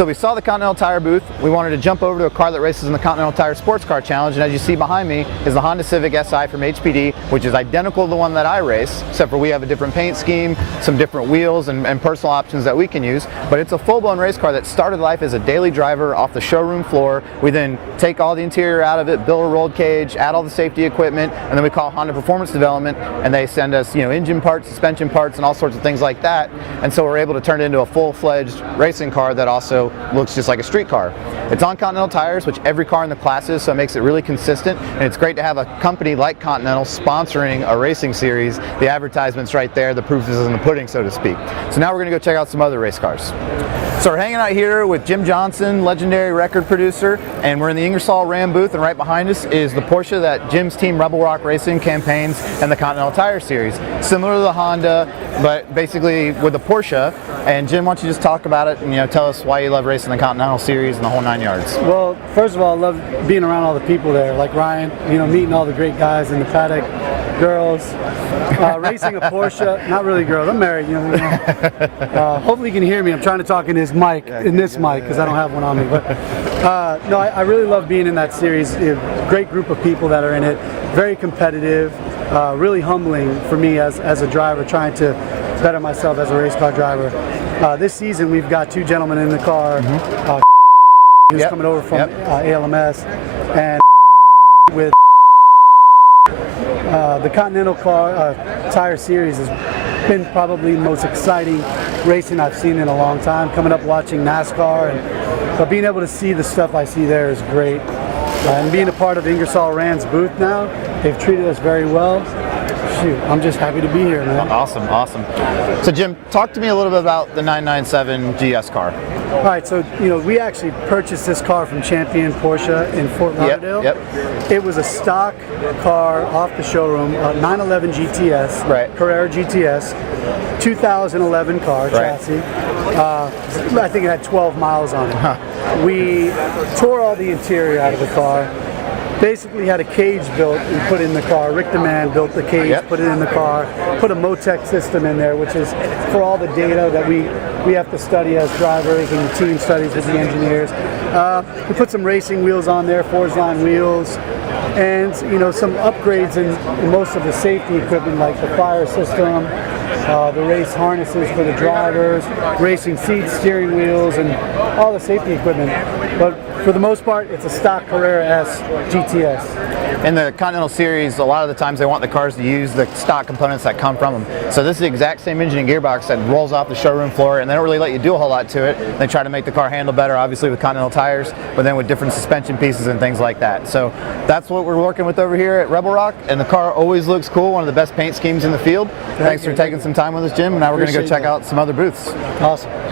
So we saw the Continental Tire booth. We wanted to jump over to a car that races in the Continental Tire Sports Car Challenge, and as you see behind me is the Honda Civic Si from HPD, which is identical to the one that I race, except for we have a different paint scheme, some different wheels and personal options that we can use. But it's a full-blown race car that started life as a daily driver off the showroom floor. We then take all the interior out of it, build a rolled cage, add all the safety equipment, and then we call Honda Performance Development, and they send us, engine parts, suspension parts, and all sorts of things like that. And so we're able to turn it into a full-fledged racing car that also looks just like a street car. It's on Continental tires, which every car in the class is, so it makes it really consistent, and it's great to have a company like Continental sponsoring a racing series. The advertisement's right there, the proof is in the pudding, so to speak. So now we're going to go check out some other race cars. So we're hanging out here with Jim Johnson, legendary record producer, and we're in the Ingersoll Ram booth, and right behind us is the Porsche that Jim's team Rebel Rock Racing campaigns and the Continental Tire Series. Similar to the Honda, but basically with the Porsche. And Jim, why don't you just talk about it and tell us why you love racing the Continental Series and the whole 9 yards. Well, first of all, I love being around all the people there, like Ryan, meeting all the great guys in the paddock, girls, racing a Porsche, not really girls, I'm married, hopefully you can hear me. I'm trying to talk in this mic, because I don't have one on me. But no, I really love being in that series. Great group of people that are in it, very competitive, really humbling for me as a driver, trying to better myself as a race car driver. This season we've got two gentlemen in the car, who's coming over from ALMS, and with the Continental Tire Series has been probably the most exciting racing I've seen in a long time. Coming up watching NASCAR, but being able to see the stuff I see there is great. And being a part of Ingersoll Rand's booth now, they've treated us very well. Shoot, I'm just happy to be here, man. Awesome, awesome. So Jim, talk to me a little bit about the 997 GS car. All right, so we actually purchased this car from Champion Porsche in Fort Lauderdale. It was a stock car off the showroom, a 911 GTS, Carrera GTS, 2011 car chassis. I think it had 12 miles on it. We tore all the interior out of the car. Basically had a cage built and put in the car. Rick the Man built the cage, put it in the car, put a Motec system in there, which is for all the data that we have to study as drivers, and the team studies with the engineers. We put some racing wheels on there, Forge Line wheels, and some upgrades in most of the safety equipment, like the fire system, the race harnesses for the drivers, racing seats, steering wheels, and all the safety equipment. But for the most part, it's a stock Carrera S GTS. In the Continental Series, a lot of the times they want the cars to use the stock components that come from them. So this is the exact same engine and gearbox that rolls off the showroom floor, and they don't really let you do a whole lot to it. They try to make the car handle better, obviously with Continental tires, but then with different suspension pieces and things like that. So that's what we're working with over here at Rebel Rock, and the car always looks cool, one of the best paint schemes in the field. Thanks for taking some time with us, Jim, and now we're going to go check out some other booths. Awesome.